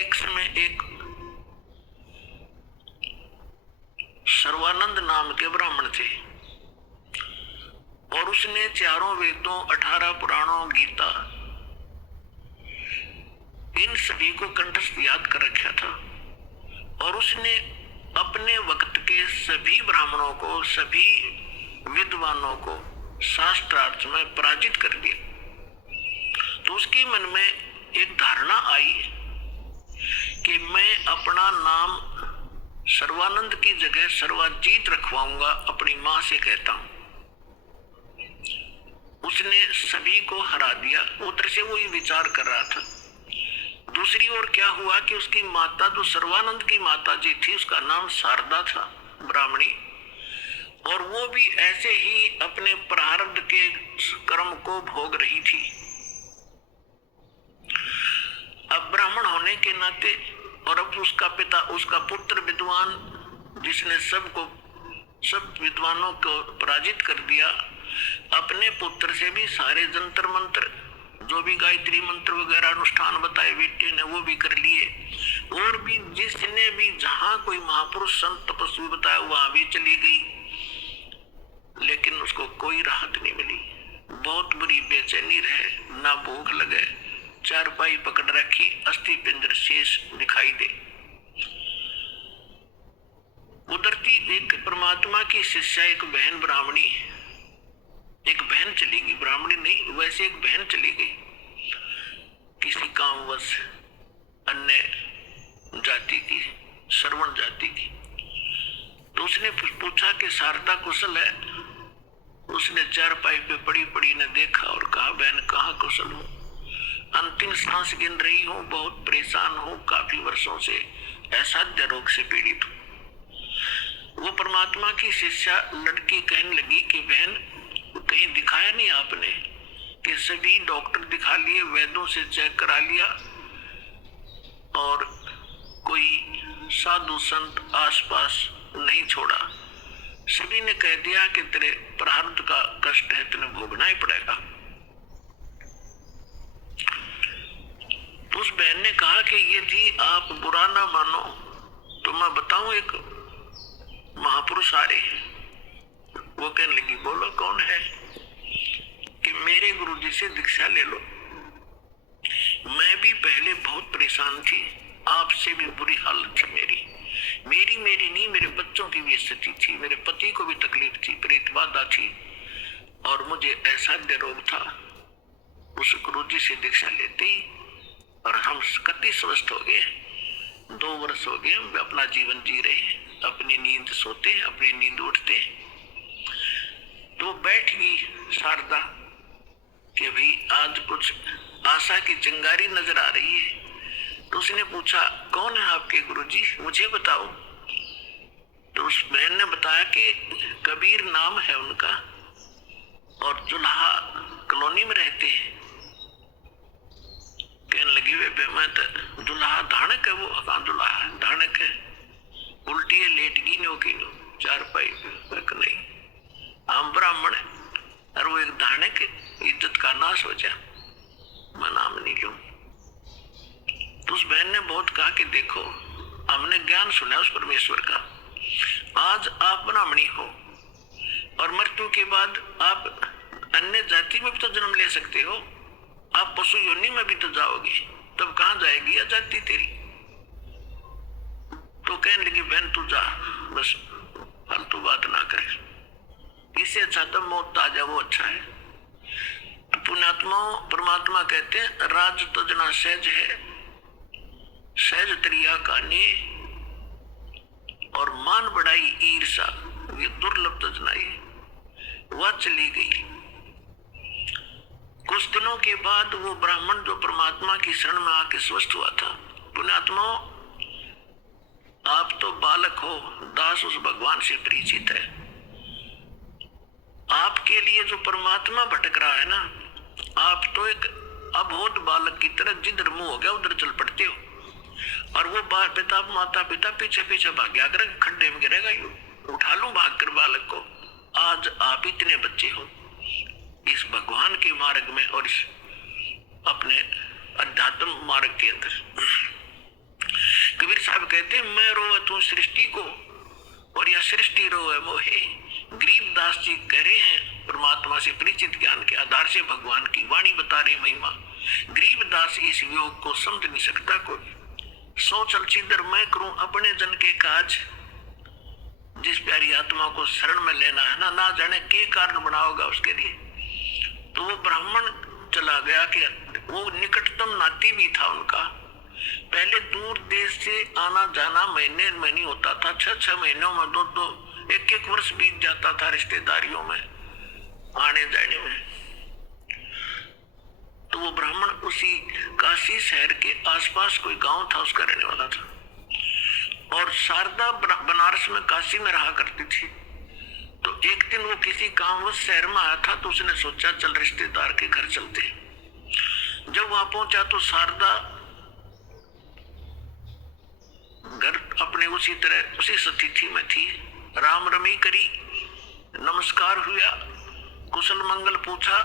एक समय एक सर्वानंद नाम के ब्राह्मण थे और उसने चारों वेदों, 18 पुराणों, गीता, इन सभी को कंठस्थ याद कर रखा था और उसने अपने वक्त के सभी ब्राह्मणों को, सभी विद्वानों को शास्त्रार्थ में पराजित कर दिया। तो उसके मन में एक धारणा आई कि मैं अपना नाम सर्वानंद की जगह सर्वाजीत रखवाऊंगा, अपनी मां से कहता हूं। उसने सभी को हरा दिया। उधर से वो ये विचार कर रहा था। दूसरी ओर क्या हुआ कि उसकी माता, जो सर्वानंद की माता जी थी, उसका नाम शारदा था, ब्राह्मणी, और वो भी ऐसे ही अपने प्रारब्ध के कर्म को भोग रही थी। अब ब्राह्मण होने के नाते और अब उसका पिता, उसका पुत्र विद्वान, जिसने सब विद्वानों को पराजित कर दिया, अपने पुत्र से भी सारे जंतर मंत्र, जो भी गायत्री मंत्र वगैरह अनुष्ठान बताए बेटे ने, वो भी कर लिए। और भी जिसने भी जहां कोई महापुरुष संत तपस्वी बताया वहां भी चली गई, लेकिन उसको कोई राहत नहीं मिली। बहुत बुरी बेचैनी रहे, ना भूख लगे, चारपाई पकड़ रखी, अस्थि पिंजर शेष दिखाई दे। उधरती एक परमात्मा की शिष्या, एक बहन ब्राह्मणी, एक बहन चली गई, ब्राह्मणी नहीं, वैसे एक बहन चली गई किसी कामवश, अन्य जाति की, श्रवण जाति की। तो उसने पूछा कि शारदा कुशल है? उसने चारपाई पे पड़ी पड़ी ने देखा और कहा, बहन कहाँ कुशल हूं, अंतिम सांस गिन रही हूं, बहुत परेशान हूं, काफी वर्षों से असाध्य रोग से पीड़ित हूं। वो परमात्मा की शिष्या लड़की कहने लगी कि बहन कहीं दिखाया नहीं आपने? कि सभी डॉक्टर दिखा लिए, वैद्यों से चेक करा लिया और कोई साधु संत आसपास नहीं छोड़ा। सभी ने कह दिया कि तेरे प्रारब्ध का कष्ट है, तुम्हें भोगना ही पड़ेगा। उस बहन ने कहा कि ये जी आप बुरा ना मानो तो मैं बताऊं, एक महापुरुष आ रहे हैं। वो कहने लगी, बोलो कौन है? कि मेरे गुरुजी से दीक्षा ले लो। मैं भी पहले बहुत परेशान थी, आपसे भी बुरी हालत थी मेरी नहीं, मेरे बच्चों की भी स्थिति थी, मेरे पति को भी तकलीफ थी, प्रेतबाधा थी और मुझे असाध्य रोग था। उस गुरुजी से दीक्षा लेते ही और हम कति स्वस्थ हो गए। 2 वर्ष हो गए हम अपना जीवन जी रहे हैं, अपनी नींद सोते, अपनी नींद उठते। तो बैठ गई शारदा कि भाई आज कुछ आशा की चिंगारी नजर आ रही है। तो उसने पूछा, कौन है आपके गुरुजी, मुझे बताओ। तो उस बहन ने बताया कि कबीर नाम है उनका और जुल्हा कॉलोनी में रहते हैं। कहने लगी, वे मैं तो दुल्हा धानक है, वो कहाँ दुल्हा धानक है, उल्टी है, लेट गई नो की नो चारपाई पे नहीं, हम ब्राह्मण है और वो एक धानक, इज्जत का नाश हो जा, मैं नाम नहीं लूं। तो उस बहन ने बहुत कहा कि देखो, हमने ज्ञान सुना उस परमेश्वर का, आज आप ब्राह्मणी हो और मृत्यु के बाद आप अन्य जाति में भी तो जन्म ले सकते हो, आप पशु योनि में भी तो जाओगे, तब कहां जाएगी या जाति तेरी? तो कहने लगी, बहन तू जा, बस फालतू बात ना करे, इससे अच्छा तो मौत आ जाए, वो अच्छा है। तो पुण्यात्माओं, परमात्मा कहते हैं, राज तो जना सहज है, सहज त्रिया का ने, और मान बढ़ाई ईर्षा, ये दुर्लभ तो जनाई। वह चली गई। कुछ दिनों के बाद वो ब्राह्मण जो परमात्मा की शरण में आके स्वस्थ हुआ था, पुण्यात्माओं आप तो बालक हो, दास उस भगवान से परिचित है। आपके लिए जो परमात्मा भटक रहा है ना, आप तो एक अबोध बालक की तरह जिधर मुंह हो गया उधर चल पड़ते हो, और वो पिता माता पिता पीछे पीछे भाग गया, अगर खड्डे में गिरेगा यू उठा लूं भाग कर बालक को। आज आप इतने बच्चे हो इस भगवान के मार्ग में और इस अपने अध्यात्म मार्ग के अंदर, कहते मैं रोवे तू सृष्टि को और यह सृष्टि रोवे मोहे। गरीबदास जी कह रहे हैं परमात्मा से परिचित ज्ञान के आधार से भगवान की वाणी बता रहे महिमा। गरीबदास इस योग को समझ नहीं सकता कोई। सो चल छिदर मैं करूं अपने जन के काज, जिस प्यारी आत्मा को शरण में लेना है ना जाने के कारण बनाओगा उसके लिए। तो वो ब्राह्मण चला गया कि वो निकटतम नाती भी था उनका। पहले दूर देश से आना जाना महीने में नहीं होता था, 6-6 महीनों में 2-2 1-1 वर्ष बीत जाता था रिश्तेदारियों में आने जाने में। तो वो ब्राह्मण उसी काशी शहर के आसपास कोई गांव था उसका रहने वाला था, और शारदा बनारस में काशी में रहा करती थी। तो एक दिन वो किसी कामवश शहर में आया था, तो उसने सोचा चल रिश्तेदार के घर चलते। जब वहां पहुंचा तो शारदा घर अपने उसी तरह उसी स्थिति में थी। राम रमी करी, नमस्कार हुआ, कुशल मंगल पूछा।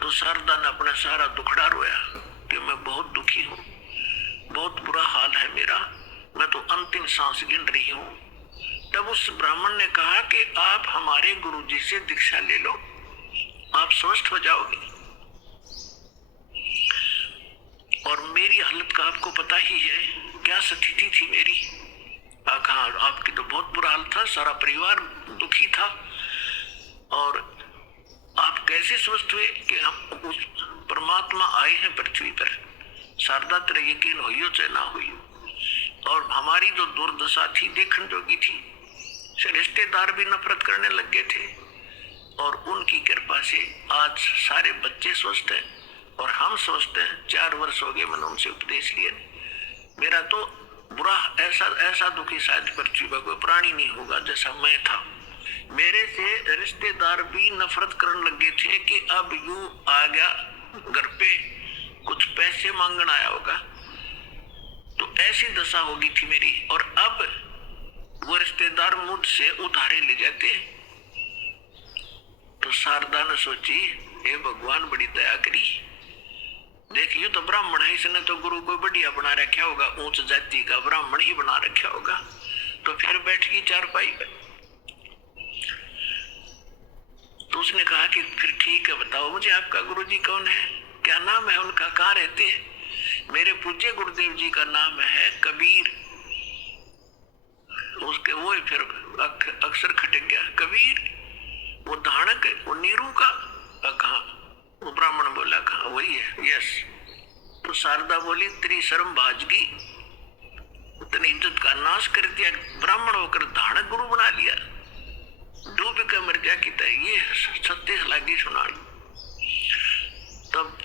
तो शारदा ने अपना सारा दुखड़ा रोया कि मैं बहुत दुखी हूं, बहुत बुरा हाल है मेरा, मैं तो अंतिम सांस गिन रही हूं। तब उस ब्राह्मण ने कहा कि आप हमारे गुरुजी से दीक्षा ले लो, आप स्वस्थ हो जाओगे। और मेरी हालत का आपको पता ही है, क्या स्थिति थी मेरी। कहा आपकी तो बहुत बुरा हाल था, सारा परिवार दुखी था, और आप कैसे स्वस्थ हुए कि हम उस परमात्मा आए हैं पृथ्वी पर। शारदा तेरा यकीन हुई चाहे ना हुई, और हमारी जो दुर्दशा थी देखने जोगी थी, रिश्तेदार भी नफरत करने लग गए थे, और उनकी कृपा से आज सारे बच्चे स्वस्थ हैं और हम स्वस्थ हैं। 4 वर्ष हो गए मैंने उनसे उपदेश लिए। मेरा तो बुरा ऐसा दुखी शायद पृथ्वी पर कोई प्राणी नहीं होगा जैसा मैं था। मेरे से रिश्तेदार भी नफरत करने लगे थे कि अब यूं आ गया घर पे, कुछ पैसे मांगने आया होगा। तो ऐसी दशा होगी थी मेरी, और अब वो रिश्तेदार मुझसे उधारे ले जाते। तो शारदा ने सोची हे भगवान बड़ी दया करी, देखिए तो ब्राह्मण है, इसने तो गुरु को बढ़िया बना रखा होगा, ऊंच जाति का ब्राह्मण ही बना रखा होगा। तो फिर बैठ गई चारपाई पे। तो उसने कहा कि फिर ठीक है, बताओ मुझे आपका गुरुजी कौन है, क्या नाम है उनका, कहाँ रहते हैं। मेरे पूज्य गुरुदेव जी का नाम है कबीर। उसके वो फिर अक्सर खटक गया, कबीर वो धानक वो नीरू का। कहा वो ब्राह्मण बोला कहा वही है, यस। तो शारदा बोली तेरी शर्म बाजगी, उतनी इज्जत का नाश कर दिया, ब्राह्मण होकर धानक गुरु बना लिया, डूब के मर गया कि ये सत्य लागी सुना। तब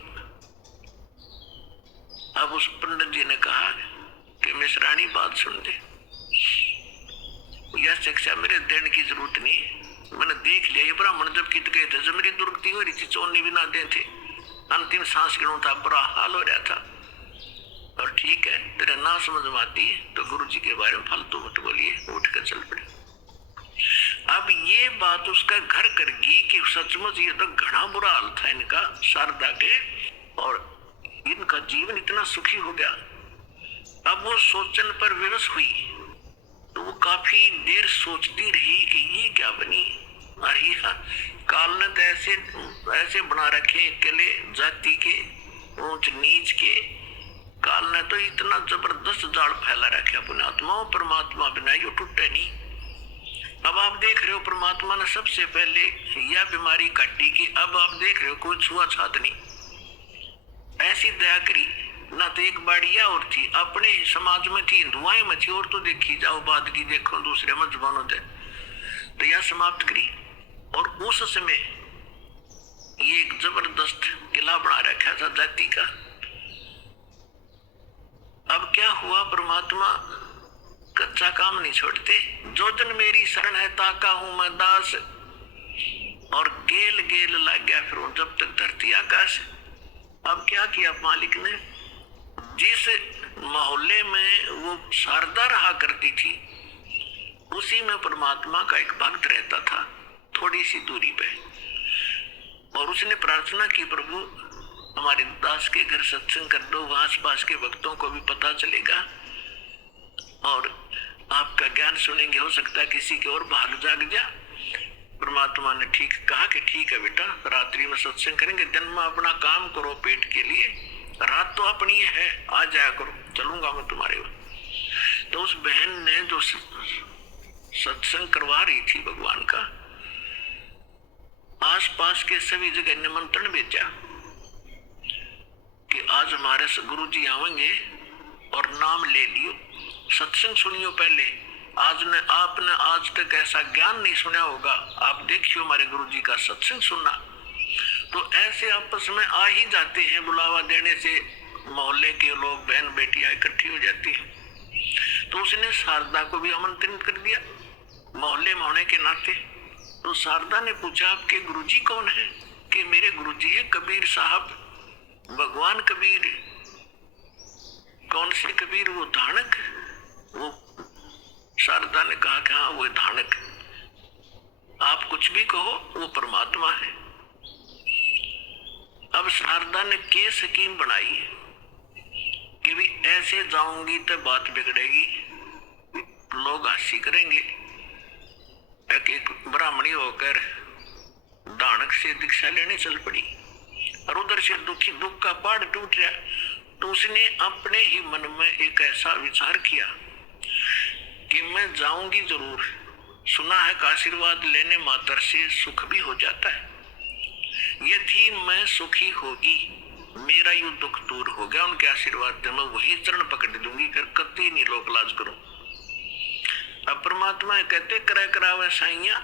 अब उस पंडित जी ने कहा कि मिश्राणी बात सुन दे, यह शिक्षा मेरे देने की जरूरत नहीं, मैंने देख लिया ये ब्राह्मण जब कित गए थे, जब मेरी दुर्गति हो रही थी, चोने भी ना दे थे, अंतिम सांस गिनू था, बुरा हाल हो रहा था। और ठीक है तेरे ना समझ में आती है तो गुरु जी के बारे में फालतू मत बोलिए, उठ कर चल पड़े। अब ये बात उसका घर कर गई कि सचमुच ये तो घना बुरा हाल था इनका, शारदा के, और इनका जीवन इतना सुखी हो गया। अब वो सोचने पर विवश हुई, तो वो काफी देर सोचती रही कि ये क्या बनी। अरे काल ने तो ऐसे बना रखे किले जाति के, ऊंच नीच के, काल ने तो इतना जबरदस्त जाल फैला रखे अपने आत्माओं, परमात्मा बिना यो टूटे नहीं। अब आप देख रहे हो परमात्मा ने सबसे पहले यह बीमारी काटी कि अब आप देख रहे हो कोई छुआछूत नहीं, ऐसी दया करी ना। तो एक बाड़िया और थी अपने समाज में थी, हिंदुआई में थी, और तो देखी जाओ बाद की देखो दूसरे मजबानों से, तो यह समाप्त करी। और उस समय ये एक जबरदस्त किला बना रखा था जाति का। अब क्या हुआ, परमात्मा कच्चा काम नहीं छोड़ते। जो जन मेरी शरण है ताका हूं मैं दास, और गेल गेल लग गया फिर जब तक धरती आकाश। अब क्या किया मालिक ने, जिस मोहल्ले में वो शारदा रहा करती थी उसी में परमात्मा का एक भक्त रहता था थोड़ी सी दूरी पे, और उसने प्रार्थना की प्रभु हमारे दास के घर सत्संग कर दो, आस पास के भक्तों को भी पता चलेगा और आपका ज्ञान सुनेंगे, हो सकता है किसी की और भाग जाग जा। परमात्मा ने ठीक कहा कि ठीक है बेटा, रात्रि में सत्संग करेंगे, दिन में अपना काम करो पेट के लिए, रात तो अपनी है, आ जाया करो, चलूंगा मैं तुम्हारे वहां। तो उस बहन ने जो सत्संग करवा रही थी भगवान का, आसपास के सभी जगह निमंत्रण भेजा कि आज हमारे गुरु जी आवेंगे और नाम ले लियो, सत्संग सुनियो पहले। आपने आज तक ऐसा ज्ञान नहीं सुना होगा, आप देखियो हमारे गुरु जी का सत्संग सुनना। तो ऐसे आपस में आ ही जाते हैं, बुलावा देने से मोहल्ले के लोग, बहन बेटियां इकट्ठी हो जाती हैं। तो उसने शारदा को भी आमंत्रित कर दिया मोहल्ले में होने के नाते। तो शारदा ने पूछा आपके गुरुजी कौन है? कि मेरे गुरुजी है कबीर साहब, भगवान कबीर। कौन से कबीर? वो धानक। वो शारदा ने कहा कि हाँ वो धानक, आप कुछ भी कहो वो परमात्मा है। अब शारदा ने के स्कीम बनाई कि भी ऐसे जाऊंगी तो बात बिगड़ेगी, लोग हंसी करेंगे। एक ब्राह्मणी होकर दानक से दीक्षा लेने चल पड़ी और उधर से दुख का पहाड़ टूट रहा। तो उसने अपने ही मन में एक ऐसा विचार किया कि मैं जाऊंगी जरूर, सुना है कि आशीर्वाद लेने मात्र से सुख भी हो जाता है। यदि मैं सुखी होगी, मेरा यू दुख दूर हो गया उनके आशीर्वाद से, मैं वही चरण पकड़ दूंगी, फिर कभी नहीं लोक लाज करूं। अब परमात्मा कहते करे करावे साइया,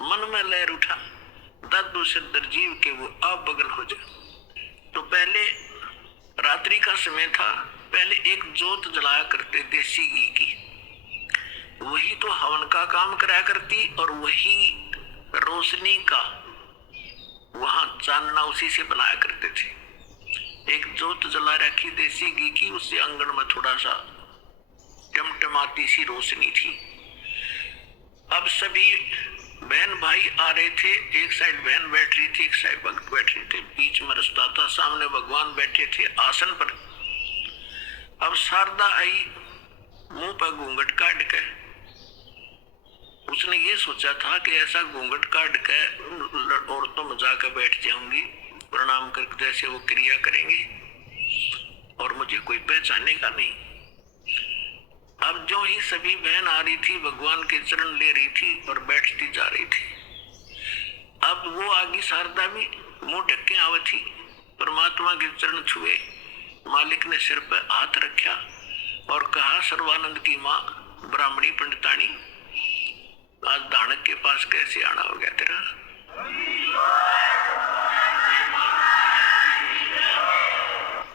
मन में लहर उठा, दादू से दरजीव के वो आप बगल हो जाए। तो पहले रात्रि का समय था, पहले एक जोत जलाया करते देसी घी की, वही तो हवन का काम कराया करती और वही रोशनी का वहां चांदना उसी से बनाया करते थे। एक जोत जला रखी देसी घी की, उससे आंगन में थोड़ा सा टमटमाती सी रोशनी थी। अब सभी बहन भाई आ रहे थे, एक साइड बहन बैठ रही थी, एक साइड भक्त बैठ रहे थे, बीच में रास्ता था, सामने भगवान बैठे थे आसन पर। अब शारदा आई, मुंह पर घूंघट काट के, उसने ये सोचा था कि ऐसा घूंघट काट के औरतों में जाकर बैठ जाऊंगी, प्रणाम करके जैसे वो क्रिया करेंगे और मुझे कोई पहचानेगा नहीं। अब जो ही सभी बहन आ रही थी, भगवान के चरण ले रही थी और बैठती जा रही थी। अब वो आगे शारदा भी मुंह ढक के आवे थी, परमात्मा के चरण छुए, मालिक ने सिर पर हाथ रखा और कहा, सर्वानंद की माँ ब्राह्मणी पंडितानी, आज दानक के पास कैसे आना हो गया तेरा?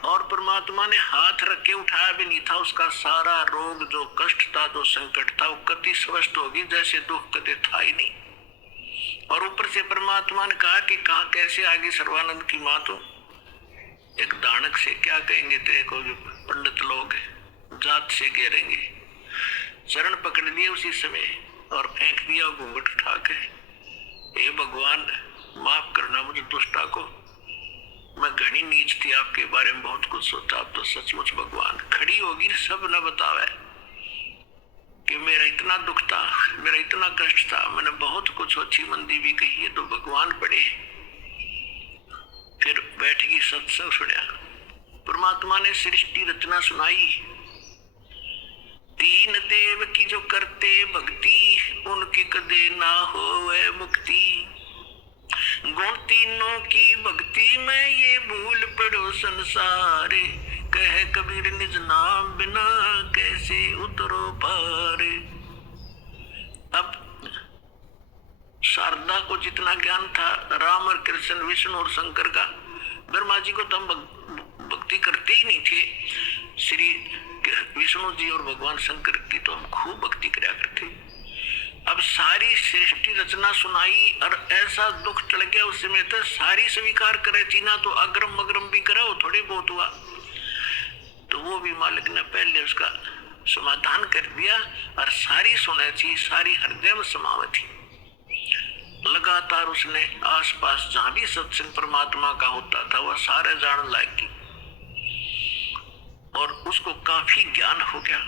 और परमात्मा ने हाथ रख के उठाया भी नहीं था, उसका सारा रोग, जो कष्ट था, जो संकट था, वो कति स्वस्थ होगी जैसे दुख कभी था ही नहीं। और ऊपर से परमात्मा ने कहा कि कहा कैसे आगे सर्वानंद की माँ, तो एक दानक से क्या कहेंगे तेरे को, जो पंडित लोग जात से घेरेंगे। चरण पकड़ लिए उसी समय और फेंक दिया घूंघट उठा के, हे भगवान माफ करना मुझे दुष्टा को, मैं घनी नीच थी, आपके बारे में बहुत कुछ सोचा, आप तो सचमुच भगवान। खड़ी होगी सब न बतावे कि मेरा इतना दुख था, मेरा इतना कष्ट था, मैंने बहुत कुछ अच्छी मंदी भी कही है, तो भगवान पड़े। फिर बैठगी, सत्संग सुना, परमात्मा ने सृष्टि रचना सुनाई। तीन देव की जो करते भक्ति, उनकी कदे ना होवे मुक्ति। गुण तीनों की भक्ति में ये भूल पड़ो संसार, कह कबीर निज नाम बिना कैसे उतरो पार। अब शारदा को जितना ज्ञान था राम और कृष्ण, विष्णु और शंकर का, ब्रह्मा जी को तो हम भक्ति करते ही नहीं थे, श्री विष्णु जी और भगवान शंकर की तो हम खूब भक्ति कराया करते। अब सारी सृष्टि रचना सुनाई और ऐसा दुख चढ़ गया उस समय तो सारी स्वीकार करे थी ना, तो अग्रम मग्रम भी करा, वो थोड़ी बहुत हुआ। तो वो भी मालिक ने पहले उसका समाधान कर दिया और सारी सुने थी, सारी हृदय में समावे थी। लगातार उसने आसपास जहां भी सत्संग परमात्मा का होता था वह सारे जान लायक की, और उसको काफी ज्ञान हो गया।